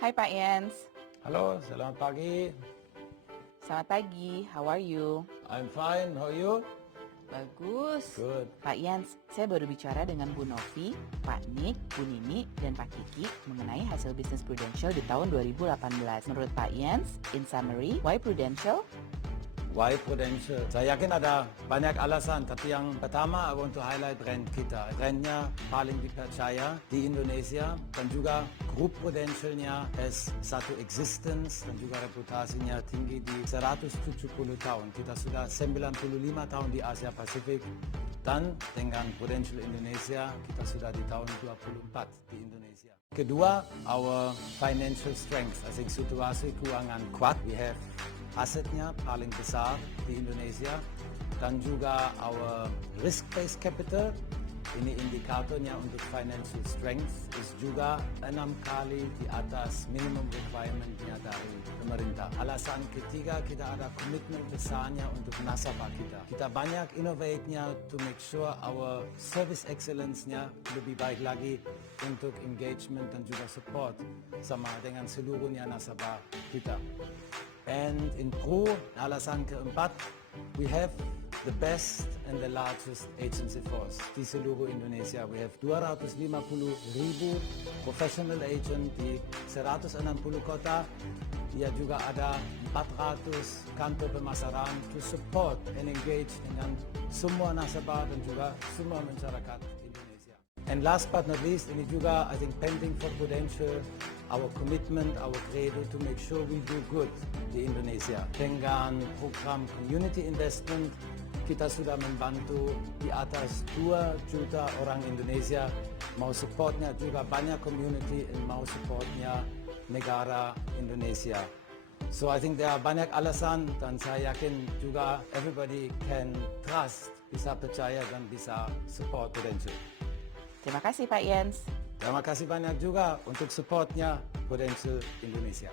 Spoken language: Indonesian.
Hai Pak Jens. Halo, selamat pagi. Selamat pagi, how are you? I'm fine. How are you? Bagus. Good. Pak Jens, saya baru bicara dengan Bu Novi, Pak Nick, Bu Nini, dan Pak Kiki mengenai hasil bisnis Prudential di tahun 2018. Menurut Pak Jens, in summary, why Prudential? Why Prudential? Saya yakin ada banyak alasan, tapi yang pertama I want to highlight brand kita. Brandnya paling dipercaya di Indonesia dan juga grup Prudentialnya has satu existence dan juga reputasinya tinggi di 170 tahun. Kita sudah 95 tahun di Asia Pasifik dan dengan Prudential Indonesia kita sudah di tahun 24 di Indonesia. Kedua, our financial strength. I think situasi keuangan kuat. We have asetnya paling besar di Indonesia dan juga our risk-based capital, ini indikatornya untuk financial strength, is juga 6 kali di atas minimum requirementnya dari pemerintah. Alasan ketiga, kita ada komitmen besarnya untuk nasabah kita. Kita banyak innovate-nya to make sure our service excellence-nya lebih baik lagi untuk engagement dan juga support sama dengan seluruhnya nasabah kita. And in Pro, alasan keempat, we have the best and the largest agency force di seluruh Indonesia. We have 250,000 professional agent di 160 kota. Dia juga ada 400 kantor pemasaran to support and engage dengan semua nasabah dan juga semua masyarakat Indonesia. And last but not least, ini juga I think pending for Prudential, our commitment, our credo to make sure we do good di Indonesia. Dengan program community investment, kita sudah membantu di atas 2 juta orang Indonesia. Mau supportnya juga banyak community and mau supportnya negara Indonesia. So I think there are banyak alasan dan saya yakin juga everybody can trust, bisa percaya dan bisa support Prudential. Terima kasih Pak Jens. Terima kasih banyak juga untuk supportnya Prudential Indonesia.